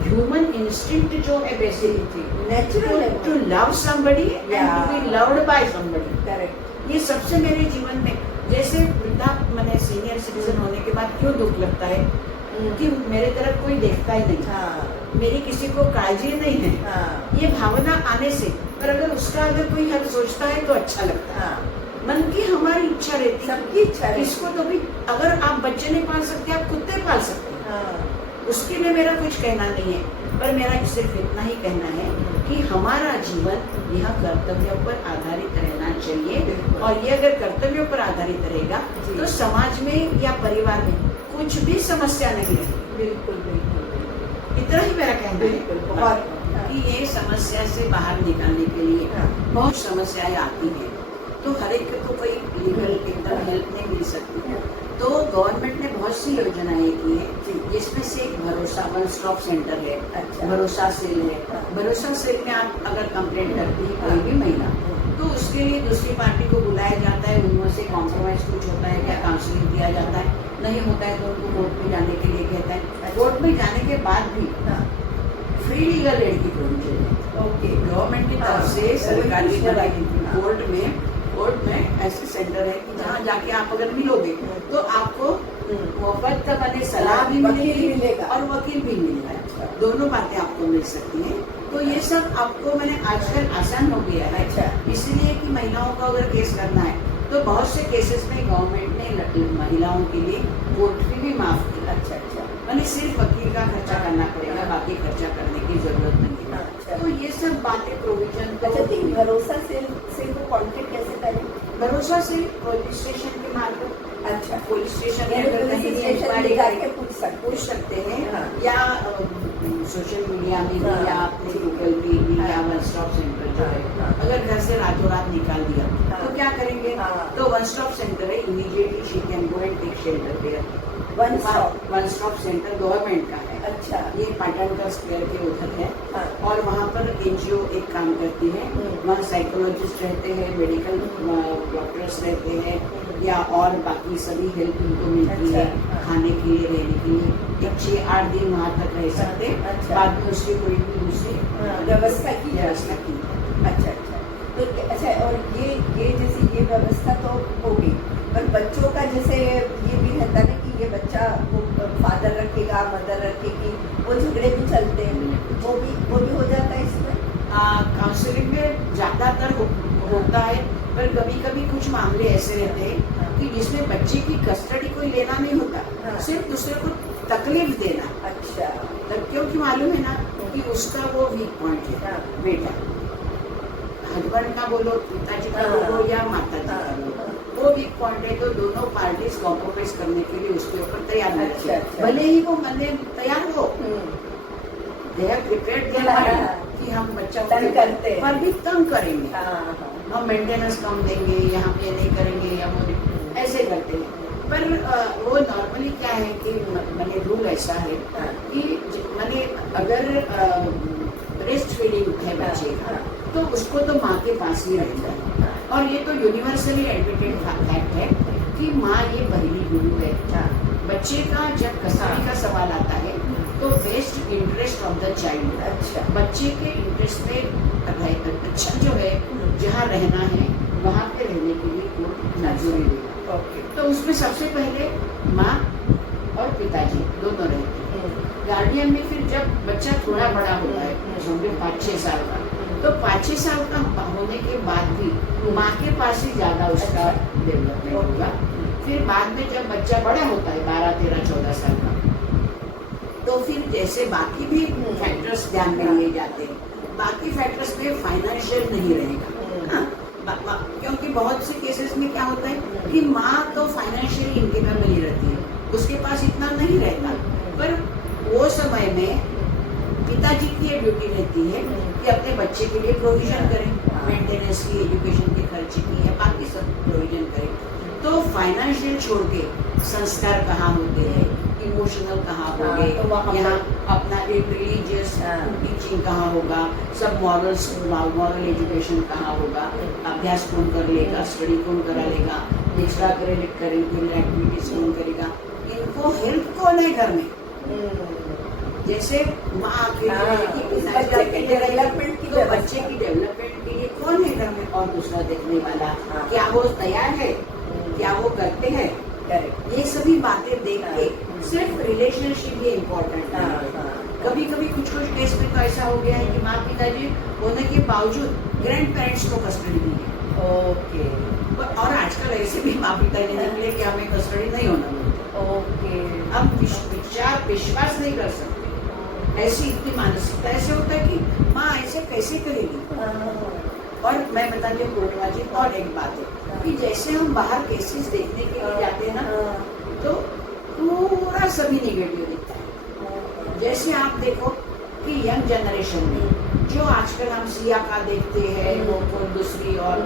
ह्यूमन इंस्टिंक्ट जो है basically natural to love somebody and to be loved by somebody. Correct. ये सबसे मेरे जीवन में, जैसे वृद्धा, मैंने सीनियर सिटीजन होने के बाद क्यों दुख लगता है कि मेरे तरफ कोई देखता ही नहीं, मेरी किसी को काळजी नहीं है, ये भावना आने से। पर अगर उसका अगर कोई हल सोचता है तो अच्छा लगता है। मन की हमारी इच्छा रहती है, सबकी इच्छा है। किसको तो भी, अगर आप बच्चे नहीं पाल सकते, आप कुत्ते पाल सकते हैं। उसके लिए मेरा कुछ कहना नहीं है, पर मेरा सिर्फ इतना ही कहना है कि हमारा जीवन यह कर्तव्यों पर आधारित रहना चाहिए। और ये अगर कर्तव्यों पर आधारित रहेगा तो समाज में या परिवार में कुछ भी समस्या नहीं रहेगी। बिल्कुल बिल्कुल, इतना ही मेरा कहना है कि ये समस्या से बाहर निकालने के लिए बहुत समस्याएं आती हैं, तो हर एक को कोई लीगल एकदम हेल्प नहीं मिल सकती है। तो गवर्नमेंट ने बहुत सी योजनाएं की है, जिसमें से एक भरोसा वन स्टॉप सेंटर है। अच्छा। भरोसा सेल है। भरोसा सेल में आप अगर कंप्लेंट करती है कोई भी महिला, तो उसके लिए दूसरी पार्टी को बुलाया जाता है, उनमें से कॉम्प्रोमाइज कुछ होता है क्या, काउंसलिंग दिया जाता है, नहीं होता है तो उनको कोर्ट में जाने के लिए कहता है। कोर्ट में जाने के बाद भी फ्री लीगल एड की प्रोविजन है। ओके, गवर्नमेंट की तरफ से सरकारी कोर्ट में ऐसे सेंटर है कि जहाँ जाके आप अगर मिलोगे तो आपको मुफ्त बने सलाह भी मिलेगी और वकील भी मिलेगा। दोनों बातें आपको मिल सकती हैं। तो ये सब आपको मैंने आजकल आसान हो गया है। इसलिए कि महिलाओं का अगर केस करना है तो बहुत से केसेस में गवर्नमेंट ने महिलाओं के लिए कोर्ट फी भी माफ की। अच्छा, मैंने सिर्फ वकील का खर्चा करना पड़ेगा, बाकी खर्चा करने की जरूरत नहीं है। तो ये सब बातें प्रोविजन। भरोसा से को कांटेक्ट कैसे करें? भरोसा से पुलिस स्टेशन के मार्फत। अच्छा, पुलिस स्टेशन में पूछ सकते हैं, या सोशल मीडिया में भी, या अपने गूगल पे भी, या वन स्टॉप सेंटर जो है। अगर घर से रातों रात निकाल दिया तो क्या करेंगे? तो वन स्टॉप सेंटर है, immediately she can go and take shelter there. One stop centre government का है। अच्छा, ये पाटनकर स्क्वायर के उधर है। और वहाँ पर एनजीओ एक काम करती है, वहाँ साइकोलॉजिस्ट रहते हैं, मेडिकल डॉक्टर्स रहते हैं, या और बाकी सभी हेल्प उनको मिलती है, खाने के लिए, रहने के लिए। 6-8 दिन वहाँ तक रह सकते हैं। बाद में उसकी कोई भी दूसरी व्यवस्था की। अच्छा, तो अच्छा, और ये जैसे ये व्यवस्था तो होगी, पर बच्चों का जैसे ये भी रहता है कि ये बच्चा वो फादर रखेगा, मदर रखेगी, वो झगड़े भी चलते हैं, वो भी हो जाता है इसमें। काउंसलिंग में ज्यादातर होता है, पर कभी कभी कुछ मामले ऐसे रहते हैं कि जिसमें बच्चे की कस्टडी कोई लेना नहीं होता, सिर्फ दूसरे को तकलीफ देना। अच्छा, क्योंकि मालूम है ना कि उसका वो वीक पॉइंट है। बेटा, हस्बैंड का बोलो, पिताजी का बोलो, या माता जी का बोलो, वो वीक पॉइंट है। तो दोनों पार्टीज कॉम्प्रोमाइज करने के लिए उसके ऊपर तैयार रहना चाहिए। भले ही वो मन में तैयार हो, they have prepared their mind कि हम बच्चा तंग करते हैं, पर भी तंग करेंगे, हम मेंटेनेंस कम देंगे, यहाँ पे नहीं करेंगे, या वो ऐसे करते हैं। पर वो नॉर्मली क्या है कि मैंने रूल ऐसा है कि मैंने अगर ब्रेस्ट फीडिंग है बच्चे का, तो उसको तो माँ के पास ही रहता है। और ये तो यूनिवर्सली एडमिटेड फैक्ट है कि माँ ये पहली गुरु है। बच्चे का जब कस्टडी का सवाल आता है तो best interest of the child. अच्छा, बच्चे के इंटरेस्ट में अच्छा जो है, जहाँ रहना है वहाँ पे रहने के लिए कोर्ट मंजूरी देगा। तो उसमें सबसे पहले माँ और पिताजी दोनों रहते हैं। गार्डियन में फिर जब बच्चा थोड़ा बड़ा होता है, समझो 5-6 साल का, तो 5-6 साल का होने के बाद भी माँ के पास ही ज्यादा उसका डेवलपमेंट होगा। फिर बाद में जब बच्चा बड़ा होता है 12, 13, 14 साल का, तो फिर जैसे बाकी भी फैक्टर्स ध्यान में लिए जाते हैं, बाकी फैक्टर्स में फाइनेंशियल नहीं रहेगा। हाँ, क्योंकि बहुत से केसेस में क्या होता है कि माँ तो फाइनेंशियली इनकेपेबल ही रहती है, उसके पास इतना नहीं रहता, पर वो समय में पिताजी की ये ड्यूटी रहती है कि अपने बच्चे के लिए प्रोविजन करें, मेंटेनेंस की, एजुकेशन के खर्चे की या बाकी सब प्रोविजन करें। तो फाइनेंशियल छोड़ के संस्कार कहाँ होते हैं, इमोशनल कहाँ होंगे, यहाँ अपना एक रिलीजियस टीचिंग कहाँ होगा, सब मॉरल एजुकेशन कहाँ होगा, अभ्यास कौन कर लेगा, स्टडी कौन करा लेगा, एक्स्ट्रा करिकुलर एक्टिविटीज कौन करेगा, इनको हेल्प कौन है घर में। जैसे माँ बच्चे की डेवलपमेंट के लिए कौन है घर में और दूसरा देखने वाला, क्या वो तैयार है, क्या वो करते हैं, ये सभी बातें देख के सिर्फ रिलेशनशिप ही इम्पोर्टेंट है। कभी कभी कुछ केस में तो ऐसा हो गया है कि माँ पिताजी होने के बावजूद ग्रैंड पेरेंट्स को कस्टडी दी है। ओके। और आजकल ऐसे भी माँ पिताजी निकले कि हमें कस्टडी नहीं होना मिलता। ओके। अब विश्वास नहीं कर सकते, ऐसी इतनी मानसिकता ऐसे होता है कि माँ ऐसे कैसे करेगी। और मैं बताती हूँ पूर्णिमा जी, और एक बात है कि जैसे हम बाहर केसेस देखने के लिए जाते हैं ना, तो पूरा सभी निगेटिव दिखता है। जैसे आप देखो कि यंग जनरेशन में जो आजकल हम सिया का देखते हैं, वो दूसरी और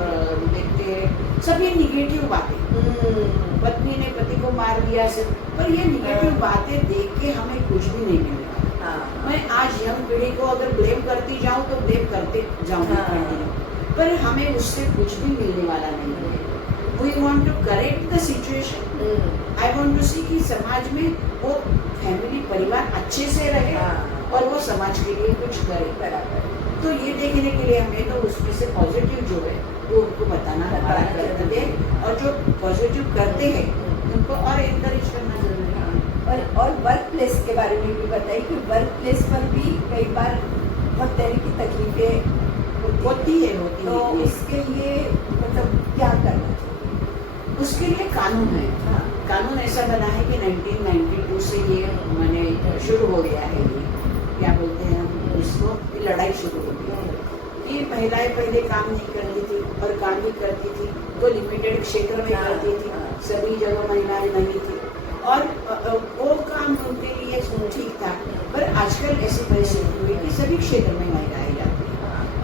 देखते हैं, सब ये निगेटिव बातें, पत्नी ने पति को मार दिया सब, पर ये निगेटिव बातें देख के हमें कुछ भी नहीं मिलेगा। मैं आज यंग पीढ़ी को अगर ब्लेम करती जाऊँ तो ब्लेम करते जाऊँगी, पर हमें उससे कुछ भी मिलने वाला नहीं है। We want to correct the situation. I want to see कि समाज में वो फैमिली परिवार अच्छे से रहे और वो समाज के लिए कुछ करे। तो ये देखने के लिए हमें तो उसमें से पॉजिटिव जो है वो उनको बताना हमारा कर्तव्य है, और जो पॉजिटिव करते हैं उनको और एनकरेज करना जरूरी है। और वर्क प्लेस के बारे में भी बताइए कि वर्क प्लेस पर भी कई बार बहुत तरह की तकलीफें होती है। तो इसके लिए मतलब क्या करना चाहिए? उसके लिए कानून है। कानून ऐसा बना है कि 1992 से ये मैंने शुरू हो गया है, ये क्या बोलते हैं हम इसको, लड़ाई शुरू हो गई है कि महिलाएं पहले काम नहीं करती थी, और काम भी करती थी तो लिमिटेड क्षेत्र में करती थी, सभी जगह महिलाएं नहीं थी, और वो काम उनके लिए ठीक था। पर आजकल ऐसी परिस्थिति हुई कि सभी क्षेत्र में महिलाएं जाती हैं,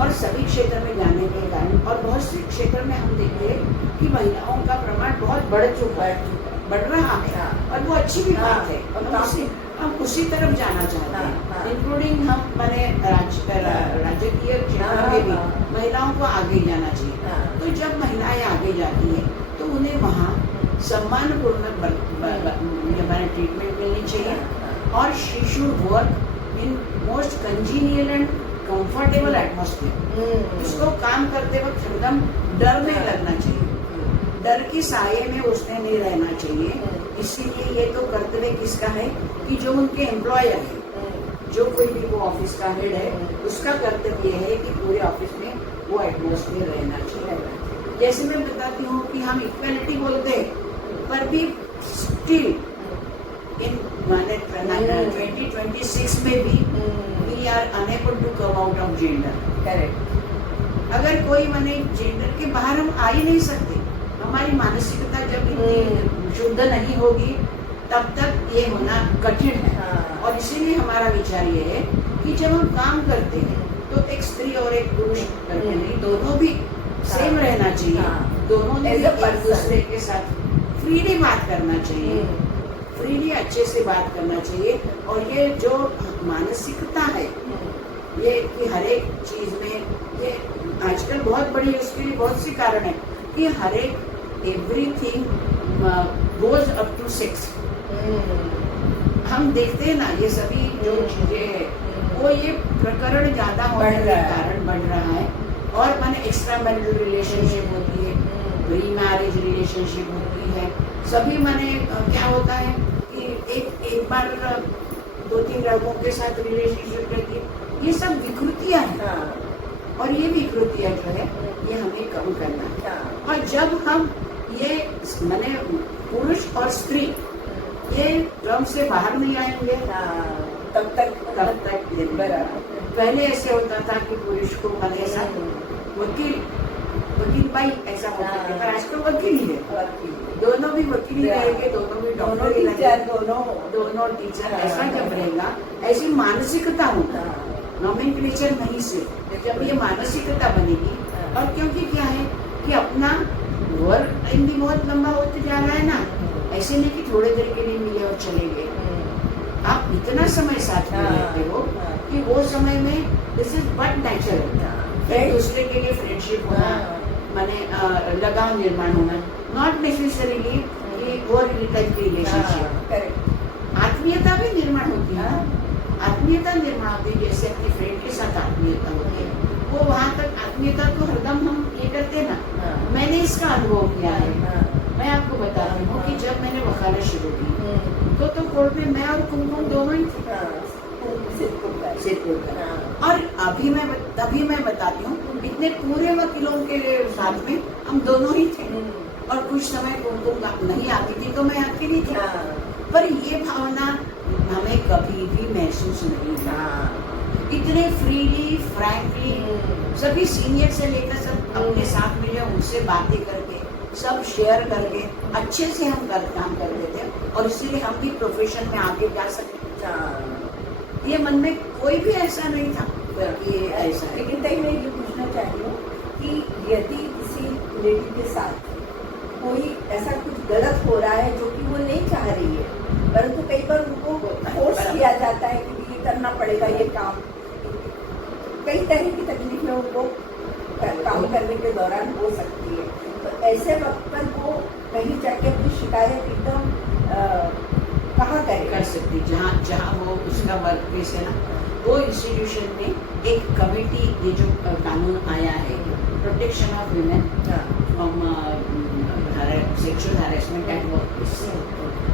और सभी क्षेत्र में जाने के कारण और बहुत से क्षेत्र में हम देखते हैं कि महिलाओं का प्रमाण बहुत बढ़ रहा है, और वो अच्छी भी बात है, और हम उसी तरफ जाना चाहते हैं, इंक्लूडिंग हम मैंने राजकीय क्षेत्र में भी महिलाओं को आगे जाना चाहिए। तो जब महिलाएं आगे जाती है तो उन्हें वहाँ सम्मानपूर्ण ट्रीटमेंट मिलनी चाहिए, और she should work in most congenial and comfortable atmosphere. उसको काम करते वक्त एकदम डर नहीं लगना चाहिए, डर के साये में उसने नहीं रहना चाहिए। इसीलिए ये तो कर्तव्य किसका है कि जो उनके एम्प्लॉयर है, जो कोई भी वो ऑफिस का हेड है, उसका कर्तव्य है कि पूरे ऑफिस में वो एटमॉस्फेयर रहना चाहिए। जैसे मैं बताती हूँ कि हम इक्वालिटी बोलते हैं, पर भी स्टिल इन 2026 में भी we are unable to come out of gender. Correct. अगर कोई माने जेंडर के बाहर हम आ ही नहीं सकते, हमारी मानसिकता जब इतनी शुद्ध नहीं होगी तब तक ये होना कठिन है। और इसीलिए हमारा विचार ये है कि जब हम काम करते हैं तो एक स्त्री और एक पुरुष करके नहीं, दोनों भी सेम रहना चाहिए, दोनों ने एक दूसरे के साथ फ्रीली बात करना चाहिए, फ्रीली अच्छे से बात करना चाहिए। और ये जो मानसिकता है ये कि हर एक चीज में ये आजकल बहुत बड़ी, उसके लिए बहुत सी कारण है कि हर एक everything goes up to sex. हम देखते हैं ना ये सभी जो चीजें है वो ये प्रकरण ज्यादा होने के कारण बढ़ रहा है। और माने एक्स्ट्रा मैरिटल रिलेशनशिप होती है, प्री मैरिज रिलेशनशिप होती है, सभी माने क्या होता है कि एक बार 2-3 लड़कों के साथ रिलेशनशिप रहती है, ये सब विकृतियां हैं। हाँ, और ये विकृतियां जो है ये हमें कम करना है। हाँ, और जब हम ये माने पुरुष और स्त्री ये क्रम से बाहर नहीं आएंगे हाँ, तब तक ये बराबर। पहले ऐसे होता था कि पुरुष को माने ऐसा वकील भाई ऐसा होता है, पर आजकल वकील ही है, दोनों भी वकील ही रहेंगे, दोनों भी डॉक्टर ही रहेंगे, दोनों टीचर। ऐसा जब रहेगा, ऐसी मानसिकता होगा, नॉमेनक्लेचर नहीं सिर्फ, जब ये मानसिकता बनेगी। और क्योंकि क्या है कि अपना वर्क टाइम भी बहुत लंबा होते जा रहा है ना, ऐसे नहीं कि थोड़े देर के लिए मिले और चले गए, आप इतना समय साथ में रहते हो कि वो समय में दिस इज बट नेचुरल, एक दूसरे के लिए फ्रेंडशिप होना, माने लगाव निर्माण होना, नॉट नेसेसरीली कि वो टाइप की रिलेशनशिप। आत्मीयता भी निर्माण होती है, आत्मीयता निर्माण होती है, जैसे अपनी फ्रेंड के साथ आत्मीयता होती है, वो वहाँ तक आत्मीयता तो हरदम हम ये करते ना। मैंने इसका अनुभव किया है, मैं आपको बताती हूँ कि जब मैंने वकालत शुरू की तो कोर्ट में मैं और कुमकुम दोनों ही थे, सिरपुर का। और तभी मैं बताती हूँ, इतने पूरे वकीलों के साथ में हम दोनों ही थे, और कुछ समय कुमकुम नहीं आती थी तो मैं अकेली थी, पर ये भावना हमें कभी भी महसूस नहीं हुई। इतने फ्रीली फ्रैंकली सभी सीनियर से लेकर सब अपने साथ मिले, उनसे बातें करके सब शेयर करके अच्छे से हम काम करते थे, और इसीलिए हम भी प्रोफेशन में आगे जा सकते। ये मन में कोई भी ऐसा नहीं था कि ऐसा है। लेकिन तभी मैं ये पूछना चाहती हूँ कि यदि किसी लेडी के साथ कोई ऐसा कुछ गलत हो रहा है जो कि वो नहीं चाह रही है, परंतु कई बार उनको फोर्स किया जाता है कि ये करना पड़ेगा, ये काम, कई तरह की तकलीफें उनको काम करने के दौरान हो सकती है, तो ऐसे वक्त पर वो कहीं जाके अपनी शिकायत एकदम कहाँ कर सकती, जहाँ वो उसका वर्क प्लेस है ना, वो इंस्टीट्यूशन में एक कमेटी, ये जो कानून आया है protection of women from sexual harassment at work place,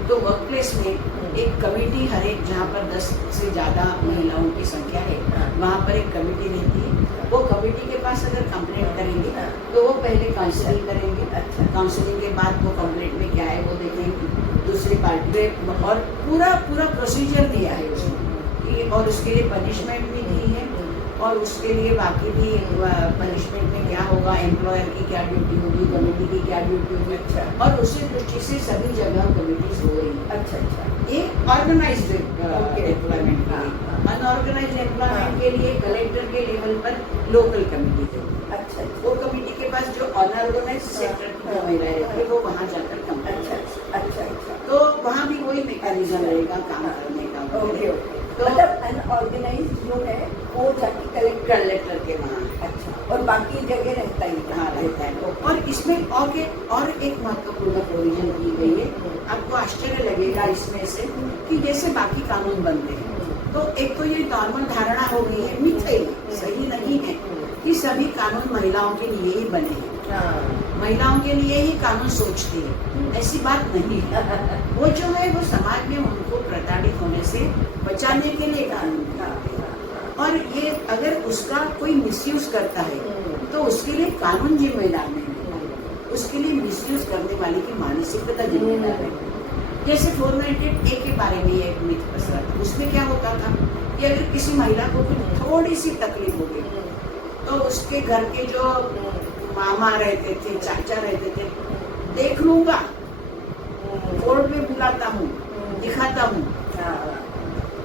तो वर्क प्लेस में एक कमेटी, हर एक जहाँ पर 10 से ज़्यादा महिलाओं की संख्या है वहाँ पर एक कमेटी रहती है। वो कमेटी के पास अगर कंप्लेंट करेंगे तो वो पहले काउंसलिंग करेंगे, काउंसलिंग के बाद वो कंप्लेंट में क्या है वो देखेंगे, दूसरी पार्टी में, और पूरा प्रोसीजर दिया है उसमें, और उसके लिए पनिशमेंट भी दी है, और उसके लिए बाकी भी पनिशमेंट में क्या होगा, एम्प्लॉयर की क्या ड्यूटी होगी, कमेटी की क्या ड्यूटी होगी। और उसी दृष्टि से सभी जगह कमेटीज हो रही है। ये ऑर्गेनाइज्ड एम्प्लॉयमेंट के लिए, अनऑर्गेनाइज्ड एम्प्लॉयमेंट के लिए कलेक्टर के लेवल पर लोकल कमेटी है। वो कमेटी के पास जो अनऑर्गेनाइज्ड सेक्टर की जो महिलाएं रहती है वो वहाँ जाकर तो वहाँ भी वही मैकेनिज्म रहेगा काम करने का। तो मतलब अनऑर्गेनाइज्ड जो है वो जाके कलेक्टर के वहाँ, और बाकी जगह रहता ही रहता है। और इसमें और एक महत्वपूर्ण प्रोविजन की गई है, आपको आश्चर्य लगेगा इसमें से कि जैसे बाकी कानून बनते हैं तो एक तो ये नॉर्मल धारणा हो गई है, मिथ है, सही नहीं है कि सभी कानून महिलाओं के लिए ही बने हैं, महिलाओं के लिए ही कानून सोचते हैं, ऐसी बात नहीं है। वो जो है वो समाज में उनको प्रताड़ित होने से बचाने के लिए कानून बनाते हैं, और ये अगर उसका कोई मिसयूज करता है तो उसके लिए कानून जिम्मेदार नहीं है, उसके लिए मिसयूज करने वाले की मानसिकता जिम्मेदार है। जैसे 498A के बारे में एक मिथ पसरा था, उसमें क्या होता था कि अगर किसी महिला को कुछ थोड़ी सी तकलीफ हो गई तो उसके घर के जो मामा रहते थे, चाचा रहते थे, देख लूंगा, कोर्ट में बुलाता हूँ, दिखाता हूँ,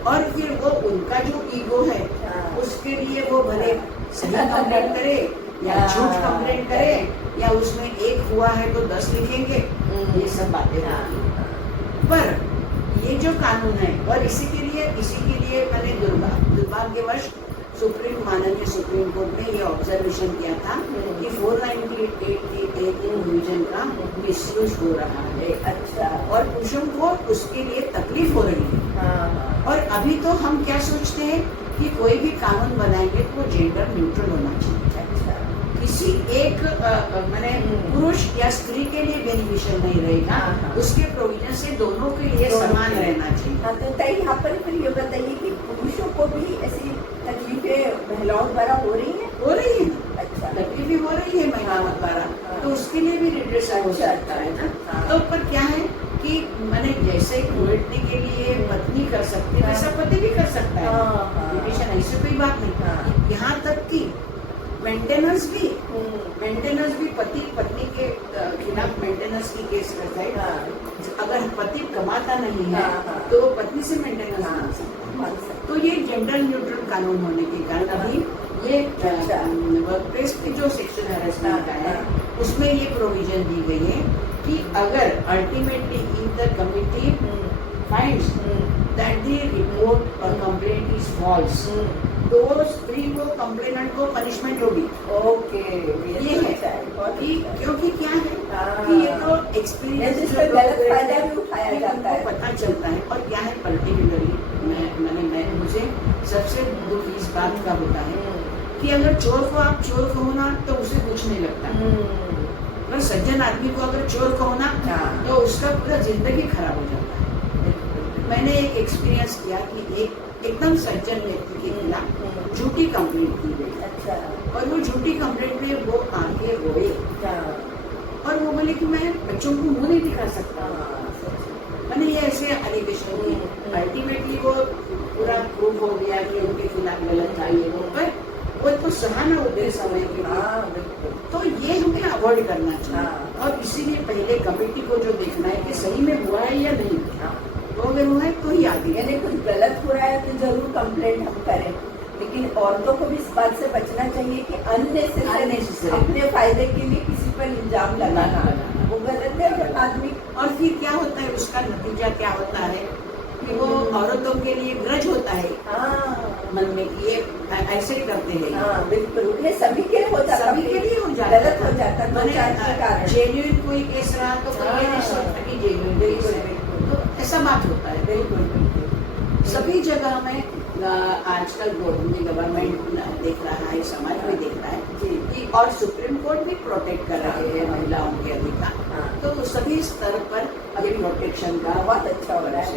और फिर वो उनका जो ईगो है उसके लिए वो भले सही कंप्लेंट करे या झूठ कंप्लेंट करे, या उसमें एक हुआ है तो 10 लिखेंगे, ये सब बातें होती। पर ये जो कानून है, और इसी के लिए मैंने दुर्भाग्यवश माननीय सुप्रीम कोर्ट ने ये ऑब्जर्वेशन किया था कि 498A के एक डिवीजन का मिसयूज हो रहा है। और पुरुषों को उसके लिए तकलीफ हो रही है। और अभी तो हम क्या सोचते हैं कि कोई भी कानून बनाएंगे तो वो जेंडर न्यूट्रल होना चाहिए, किसी एक माने पुरुष या स्त्री के लिए बेनिफिशियल नहीं रहेगा, उसके प्रोविजन से दोनों के लिए दोनों समान के लिए। रहना चाहिए। हाँ, तो ताई यहाँ पर फिर ये बताइए कि पुरुषों को भी ऐसी तकलीफें महिलाओं द्वारा हो रही हैं? हो रही है ना, अच्छा। तकलीफें हो रही है महिलाओं द्वारा, हाँ। तो उसके लिए भी रिड्रेस हो अच्छा, सकता है ना। हाँ। तो पर क्या है कि मैंने जैसे घोटने के लिए पत्नी कर सकती है, वैसा पति भी कर सकता है। हाँ, हाँ। विभीषण, ऐसी कोई बात हाँ। नहीं। यहाँ तक कि मेंटेनेंस भी पति पत्नी के खिलाफ मेंटेनेंस की केस करता है। हाँ। अगर पति कमाता नहीं है हाँ, हाँ। तो वो पत्नी से मेंटेनेंस हाँ, मांग सकता है। मान सकते। तो ये जेंडर न्यूट्रल कानून होने के कारण अभी ये अच्छा। वर्कप्लेस के जो सेक्शन हैरेसमेंट का है हाँ। उसमें ये प्रोविजन दी गई है कि अगर ultimately if the committee finds that the report और कंप्लेंट इज फॉल्स, तो स्त्री को कंप्लेनेंट को पनिशमेंट होगी। ओके, ये है कि क्योंकि क्या है हाँ। कि ये तो एक्सपीरियंस जिस पे गलत फायदा भी उठाया जाता है। पता चलता है। और क्या है पर्टिकुलरली मैं मुझे सबसे दुख इस बात का होता है कि अगर चोर को आप चोर कहो ना तो उसे कुछ नहीं लगता, अगर सज्जन आदमी को अगर चोर कहो ना हाँ। तो उसका पूरा जिंदगी खराब हो जाता है। मैंने एक एक्सपीरियंस किया कि एकदम सज्जन व्यक्ति के खिलाफ झूठी कंप्लेंट की गई। अच्छा। और वो झूठी कंप्लेंट में वो आगे रोए और वो बोले कि मैं बच्चों को मुंह नहीं दिखा सकता। मैंने ये ऐसे एलिगेशन किए, अल्टीमेटली वो पूरा प्रूफ हो गया कि उनके खिलाफ गलत था ये वो, पर वो तो सहाना होते समय के लिए। तो ये हमें अवॉइड करना चाहिए। और इसीलिए पहले कमेटी को जो देखना है कि सही में हुआ है या नहीं, तो अगर हुआ है तो ही आगे। यानी कुछ गलत हो रहा है तो जरूर कंप्लेंट हम करें, लेकिन औरतों को भी इस बात से बचना चाहिए कि अननेसेसरी अपने फायदे के लिए किसी पर इल्जाम लगाना वो गलत है। और आदमी और फिर क्या होता है, उसका नतीजा क्या होता है कि वो औरतों के लिए ग्रज होता है मन में कि ये ऐसे करते हैं। हाँ, बिल्कुल। उन्हें सभी के लिए हो जाता, सभी के लिए हो जाता, गलत हो जाता है, दो चार के कारण। जेन्युइन कोई केस रहा तो कोई ये नहीं सोचता कि जेन्युइन केस है, तो ऐसा बात होता है। बिल्कुल। सभी जगह में आजकल गवर्नमेंट देख रहा है, समाज में देख रहा है कि और सुप्रीम कोर्ट भी प्रोटेक्ट कर रहे हैं महिलाओं के अधिकार। तो सभी स्तर पर अभी प्रोटेक्शन का बहुत अच्छा हो रहा है।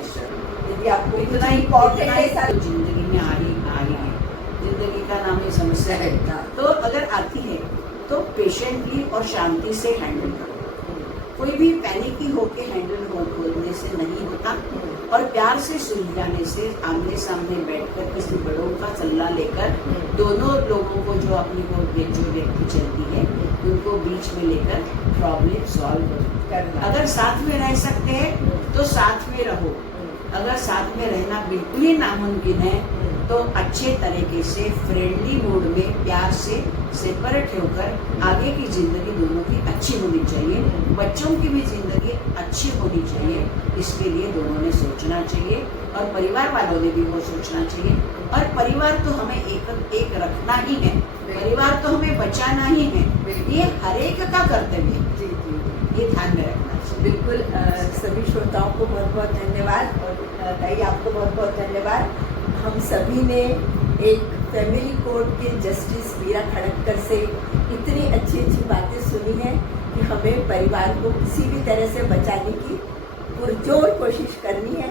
यदि आपको इतना इम्पोर्टेंट है तो जिंदगी में आ रही है, जिंदगी का नाम ही समस्या है। तो अगर आती है तो पेशेंटली और शांति से हैंडल करो। कोई भी पैनिकी होके हैंडल होने से नहीं होता, और प्यार से सुलझाने से आमने सामने बैठकर किसी बड़ों का सलाह लेकर दोनों लोगों को जो अपनी को जो व्यक्ति चलती है उनको बीच में लेकर प्रॉब्लम सॉल्व करना। अगर साथ में रह सकते हैं तो साथ में रहो, अगर साथ में रहना बिल्कुल ही नामुमकिन है तो अच्छे तरीके से फ्रेंडली मूड में प्यार से सेपरेट होकर आगे की जिंदगी दोनों की अच्छी होनी चाहिए, बच्चों की भी जिंदगी अच्छी होनी चाहिए। इसके लिए दोनों ने सोचना चाहिए और परिवार वालों ने भी वो सोचना चाहिए। और परिवार तो हमें एक रखना ही है, परिवार तो हमें बचाना ही है, ये हर एक का कर्तव्य है। जी जी, ये ध्यान में रखना चाहिए। बिल्कुल। सभी श्रोताओं को बहुत बहुत धन्यवाद, और ताई आपको बहुत बहुत धन्यवाद। हम सभी ने एक फैमिली कोर्ट के जस्टिस मीरा खड़क्कर से इतनी अच्छी अच्छी बातें सुनी हैं कि हमें परिवार को किसी भी तरह से बचाने की पुरजोर कोशिश करनी है।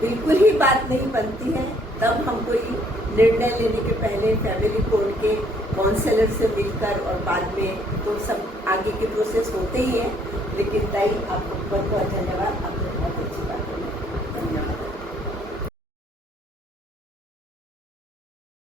बिल्कुल ही बात नहीं बनती है तब हम कोई निर्णय लेने के पहले फैमिली कोर्ट के काउंसलर से मिलकर, और बाद में तो सब आगे के प्रोसेस होते ही हैं। लेकिन ताई आपको बहुत बहुत धन्यवाद, आपने बहुत